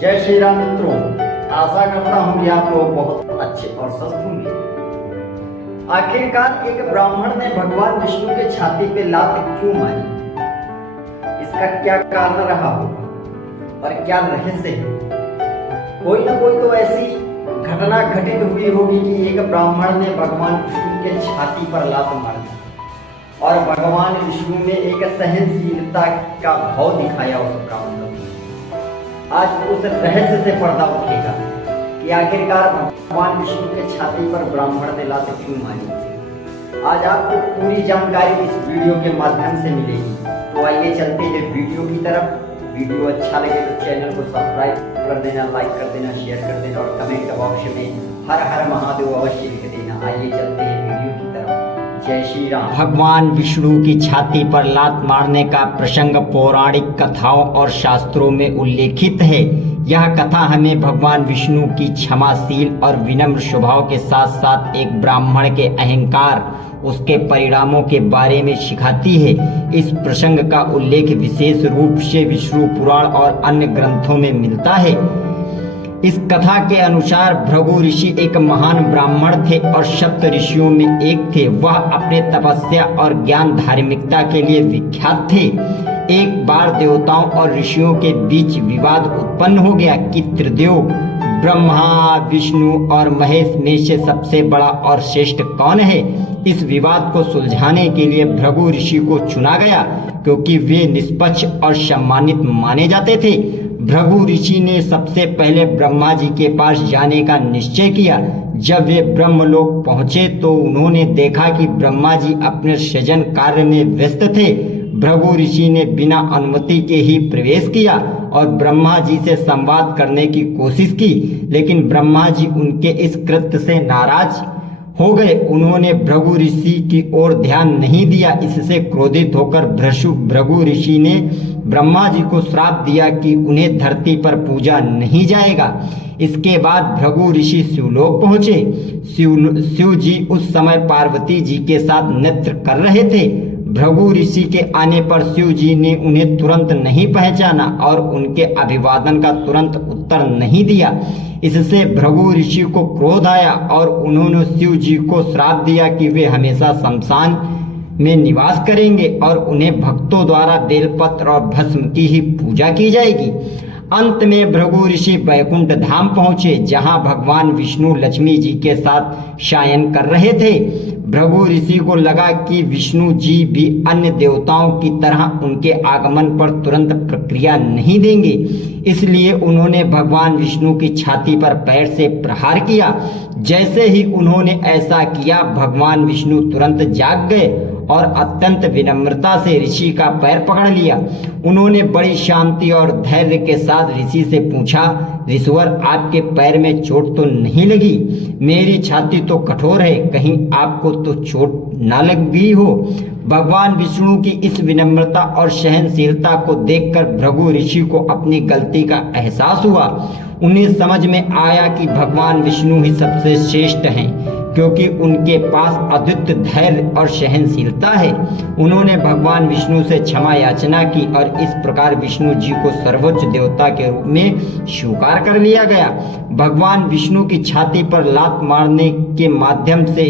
जय श्री राम मित्रों, आशा करता हूँ कि आप लोग बहुत अच्छे और स्वस्थ होंगे। आखिरकार एक ब्राह्मण ने भगवान विष्णु के छाती पे लात क्यों मारी? इसका क्या कारण रहा होगा और क्या रहस्य है? कोई ना कोई तो ऐसी घटना घटित हुई होगी कि एक ब्राह्मण ने भगवान विष्णु के छाती पर लात मार दी और भगवान विष्णु ने एक सहनशीलता का भाव दिखाया उस ब्राह्मण को। आज उस रहस्य से पर्दा उठेगा कि आखिरकार भगवान विष्णु के छाती पर ब्राह्मण ने लात क्यों मारी। आज आपको पूरी जानकारी इस वीडियो के माध्यम से मिलेगी। तो आइए चलते हैं वीडियो की तरफ। वीडियो अच्छा लगे तो चैनल को सब्सक्राइब कर देना, लाइक कर देना, शेयर कर देना और कमेंट बॉक्स में हर हर महादेव अवश्य लिख देना। आइए चलते हैं वीडियो की तरफ। जय श्री राम। भगवान विष्णु की छाती पर लात मारने का प्रसंग पौराणिक कथाओं और शास्त्रों में उल्लेखित है। यह कथा हमें भगवान विष्णु की क्षमाशील और विनम्र स्वभाव के साथ साथ एक ब्राह्मण के अहंकार, उसके परिणामों के बारे में सिखाती है। इस प्रसंग का उल्लेख विशेष रूप से विष्णु पुराण और अन्य ग्रंथों में मिलता है। इस कथा के अनुसार भृगु ऋषि एक महान ब्राह्मण थे और सप्त ऋषियों में एक थे। वह अपने तपस्या और ज्ञान धार्मिकता के लिए विख्यात थे। एक बार देवताओं और ऋषियों के बीच विवाद उत्पन्न हो गया कि त्रिदेव ब्रह्मा, विष्णु और महेश में से सबसे बड़ा और श्रेष्ठ कौन है। इस विवाद को सुलझाने के लिए भृगु ऋषि को चुना गया क्योंकि वे निष्पक्ष और सम्मानित माने जाते थे। भृगु ऋषि ने सबसे पहले ब्रह्मा जी के पास जाने का निश्चय किया। जब वे ब्रह्मलोक पहुंचे तो उन्होंने देखा कि ब्रह्मा जी अपने सृजन कार्य में व्यस्त थे। भृगु ऋषि ने बिना अनुमति के ही प्रवेश किया और ब्रह्मा जी से संवाद करने की कोशिश की, लेकिन ब्रह्मा जी उनके इस कृत्य से नाराज हो गए। उन्होंने भृगु ऋषि की ओर ध्यान नहीं दिया। इससे क्रोधित होकर भृगु ऋषि ने ब्रह्मा जी को श्राप दिया कि उन्हें धरती पर पूजा नहीं जाएगा। इसके बाद भृगु ऋषि शिवलोक पहुंचे। शिव जी उस समय पार्वती जी के साथ नृत्य कर रहे थे। भृगु ऋषि के आने पर शिव जी ने उन्हें तुरंत नहीं पहचाना और उनके अभिवादन का तुरंत उत्तर नहीं दिया। इससे भृगु ऋषि को क्रोध आया और उन्होंने शिव जी को श्राप दिया कि वे हमेशा शमशान में निवास करेंगे और उन्हें भक्तों द्वारा बेलपत्र और भस्म की ही पूजा की जाएगी। अंत में भृगु ऋषि वैकुंठ धाम पहुंचे, जहां भगवान विष्णु लक्ष्मी जी के साथ शयन कर रहे थे। भृगु ऋषि को लगा कि विष्णु जी भी अन्य देवताओं की तरह उनके आगमन पर तुरंत प्रतिक्रिया नहीं देंगे, इसलिए उन्होंने भगवान विष्णु की छाती पर पैर से प्रहार किया। जैसे ही उन्होंने ऐसा किया, भगवान विष्णु तुरंत जाग गए और अत्यंत विनम्रता से ऋषि का पैर पकड़ लिया। उन्होंने बड़ी शांति और धैर्य के साथ ऋषि से पूछा, ऋषिवर, आपके पैर में चोट तो नहीं लगी? मेरी छाती तो कठोर है, कहीं आपको तो चोट न लग गई हो? भगवान विष्णु की इस विनम्रता और सहनशीलता को देखकर भृगु ऋषि को अपनी गलती का एहसास हुआ। उन्हें समझ में आया कि भगवान विष्णु ही सबसे श्रेष्ठ हैं, क्योंकि उनके पास अद्वितीय धैर्य और सहनशीलता है। उन्होंने भगवान विष्णु से क्षमा याचना की और इस प्रकार विष्णु जी को सर्वोच्च देवता के रूप में स्वीकार कर लिया गया। भगवान विष्णु की छाती पर लात मारने के माध्यम से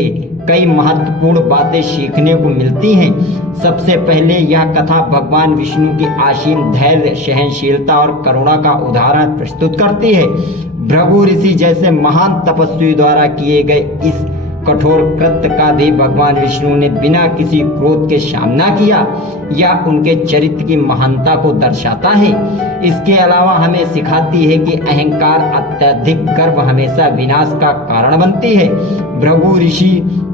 कई महत्वपूर्ण बातें सीखने को मिलती हैं। सबसे पहले यह कथा भगवान विष्णु की असीम धैर्य, सहनशीलता और करुणा का उदाहरण प्रस्तुत करती है। भृगु ऋषि जैसे महान तपस्वी द्वारा किए गए इस कठोर कृत्य का भी भगवान विष्णु ने बिना किसी क्रोध के सामना किया। यह उनके चरित्र की महानता को दर्शाता है। इसके अलावा हमें सिखाती है कि अहंकार, अत्यधिक गर्व हमेशा विनाश का कारण बनती है। भृगु ऋषि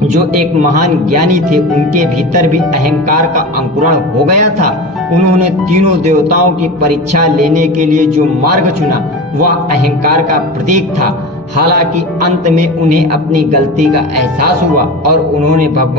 जो एक महान ज्ञानी थे, उनके भीतर भी अहंकार का अंकुरण हो गया था। उन्होंने तीनों देवताओं की परीक्षा लेने के लिए जो मार्ग चुना वह अहंकार का प्रतीक था। हालांकि अंत में उन्हें अपनी गलती का एहसास हुआ और उन्होंने भगवान